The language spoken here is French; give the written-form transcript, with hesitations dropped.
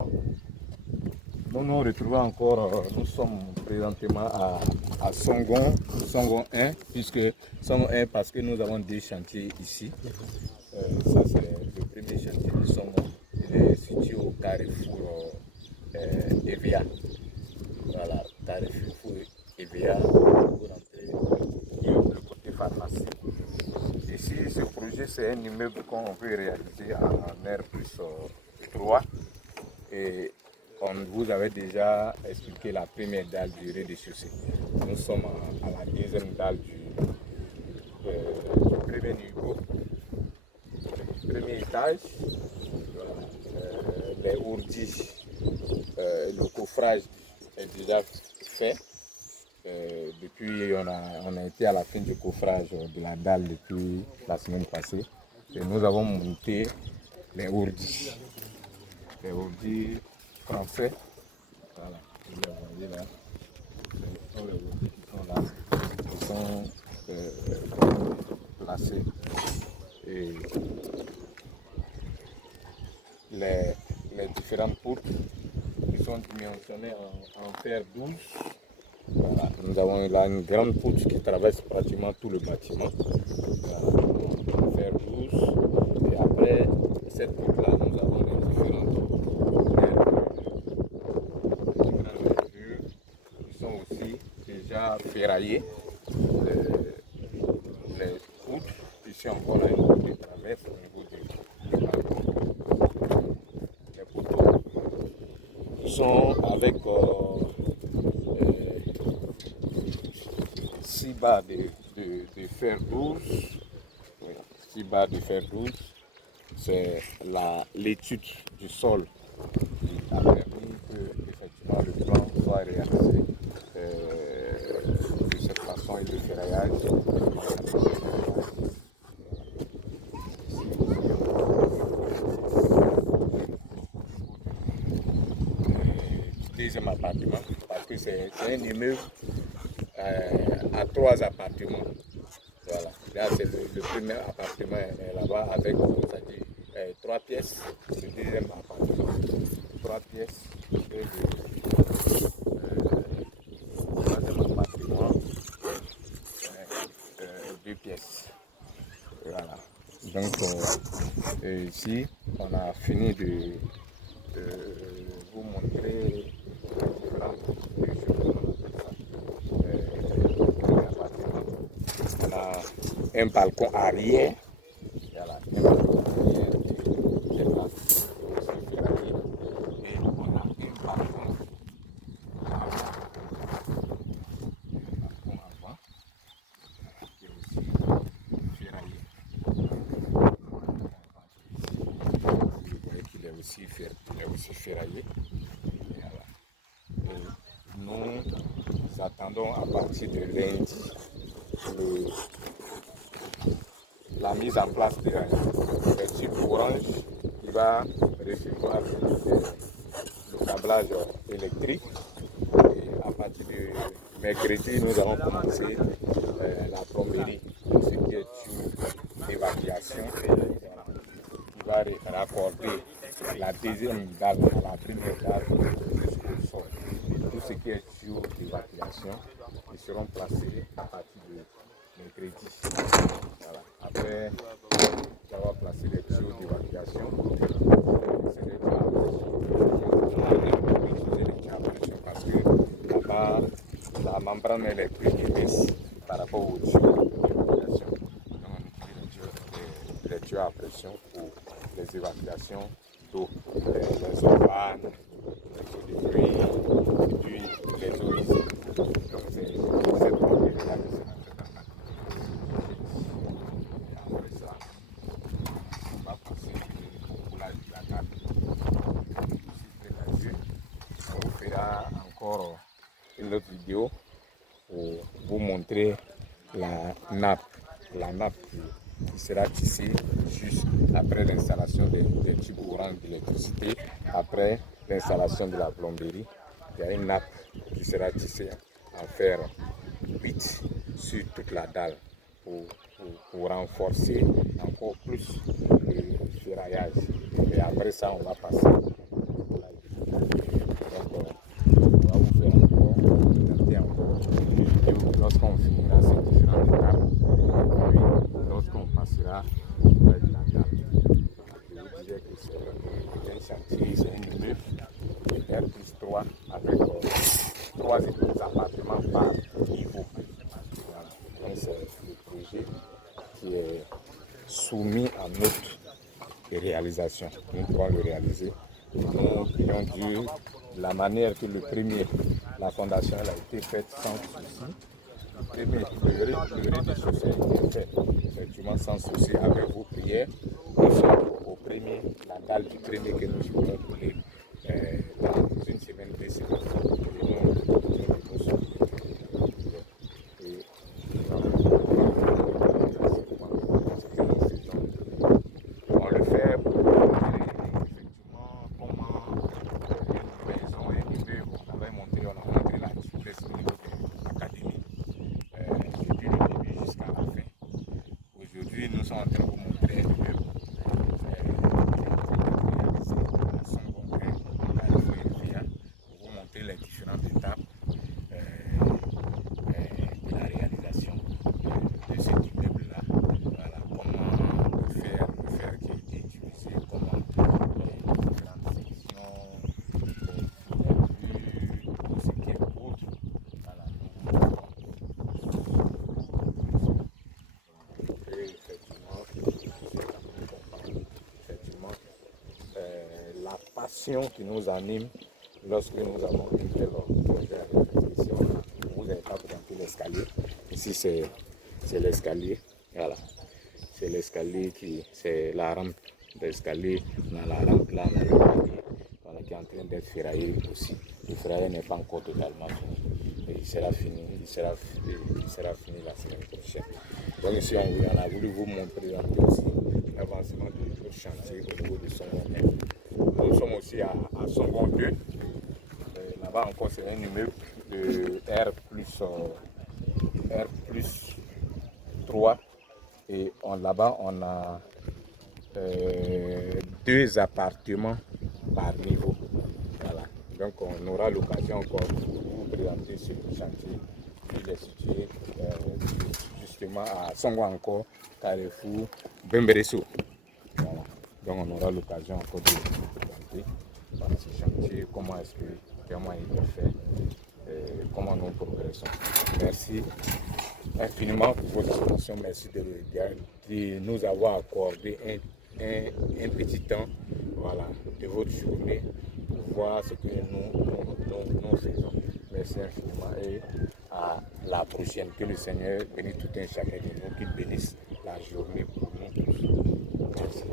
Nous nous retrouvons encore, nous sommes présentement à Songon 1, puisque Songon 1 parce que nous avons deux chantiers ici. Ça c'est le premier chantier de Songon, il est situé au carrefour EVA. Voilà, carrefour EVA, pour entrer le côté pharmacie. Ici, ce projet c'est un immeuble qu'on veut réaliser en R+3 et on vous avait déjà expliqué la première dalle du rez-de-chaussée. Nous sommes à la deuxième dalle du premier niveau, du premier étage. Les ourdis, le coffrage est déjà fait. Depuis, on a été à la fin du coffrage de la dalle depuis la semaine passée. Et nous avons monté les ourdis. Les ourdis français. Voilà, vous les voyez là. Ce sont les ourdis qui sont là. Ils sont placés. Et les différentes poutres qui sont dimensionnées en fer 12. Voilà. Nous avons là une grande poutre qui traverse pratiquement tout le bâtiment. Voilà. Fer 12. Et après cette poutre-là, nous avons les différentes nervures qui sont aussi déjà ferraillées. Les poutres, ici encore là, une poutre qui traverse au niveau du balcon. Les poteaux sont avec 6 barres de fer 12. 6 barres de fer 12. C'est l'étude du sol qui a permis que effectivement, le plan soit réalisé de cette façon et le ferraillage. Deuxième appartement, parce que c'est un immeuble à 3 appartements. Voilà, là c'est le premier appartement là-bas avec, ça dit, 3 pièces. Le deuxième appartement, 3 pièces. Et le troisième appartement, 2 pièces. Voilà. Donc ici, on a fini de vous montrer on a un balcon arrière. Voilà, un balcon arrière et on a un balcon avant qui est aussi ferraillé. Vous voyez qu'il est aussi ferraillé. Voilà. Nous attendons à partir de lundi la mise en place de tube orange qui va recevoir le câblage électrique. Et à partir de mercredi, nous allons commencer la plomberie, ce qui est une évacuation qui va raccorder la deuxième dalle à la première dalle jusqu'au sol. Tout ce qui est tuyaux d'évacuation, ils seront placés à partir de mercredi. Voilà. Après avoir placé les tuyaux d'évacuation, c'est les tuyaux à pression parce que là-bas, la membrane elle est plus épaisse par rapport aux tuyaux d'évacuation. Donc on utilise les tuyaux à pression pour les évacuations d'eau, les eaux vannes, les eaux de pluie, puis les eaux usées. Donc c'est cette plomberie-là qui sera faite à partir de après ça, on va passer au coulage de la nappe. On vous fera encore une autre vidéo pour vous montrer la nappe qui sera tissée juste après l'installation des tubes orange d'électricité, après l'installation de la plomberie. Il y a une nappe qui sera tissée en fer 8 sur toute la dalle pour renforcer encore plus le ferraillage. Et après ça, on va passer là, au niveau de la table. Je vous disais que c'est un chantier, c'est un immeuble de R plus 3 avec 3 appartements par niveau. Donc c'est le projet qui est soumis à notre réalisation. Nous devons le réaliser. Nous prions Dieu de la manière que le premier, la fondation elle a été faite sans souci. Le premier, le rez-de-chaussée a été fait effectivement sans souci avec vos prières. Nous sommes au premier, la dalle du premier que nous voulons couler dans une semaine, 2 semaines. On le fait pour montrer effectivement comment une maison, un immeuble, on avait monté, on a montré la vitesse au niveau de l'académie depuis le début jusqu'à la fin. Aujourd'hui, nous sommes en train de vous montrer un immeuble pour vous montrer les différentes étapes de la réalisation de cet immeuble-là. Voilà, comment le fer qui a été utilisé, comment les différentes sections, les fenêtres, tout ce qui est autre. Voilà, effectivement, la passion qui nous anime lorsque nous avons quitté le projet. Ici, vous n'avez pas présenté l'escalier. Ici, c'est l'escalier. Voilà. C'est l'escalier c'est la rampe d'escalier. On a la rampe là, on a l'escalier voilà, qui est en train d'être ferraillé aussi. Le ferraillé n'est pas encore totalement fini. Et il sera fini la semaine prochaine. Donc ici, on a voulu vous montrer aussi l'avancement de notre chantier au niveau de Songon 1. Nous sommes aussi à Songon 2. Là-bas encore, c'est un immeuble de R plus 3. Et là-bas, on a 2 appartements par niveau. Voilà. Donc, on aura l'occasion encore de vous présenter ce chantier. Il est situé justement à Songon encore, Carrefour, Bemberesso. Voilà. Donc, on aura l'occasion encore de vous présenter voilà, ce chantier, comment est-ce que vraiment il est fait, comment nous progressons. Merci infiniment pour votre attention. Merci de nous avoir accordé un petit temps voilà, de votre journée pour voir ce que nous faisons. Merci infiniment et à la prochaine. Que le Seigneur bénisse tout un chacun de nous, qu'il bénisse la journée pour nous tous. Merci.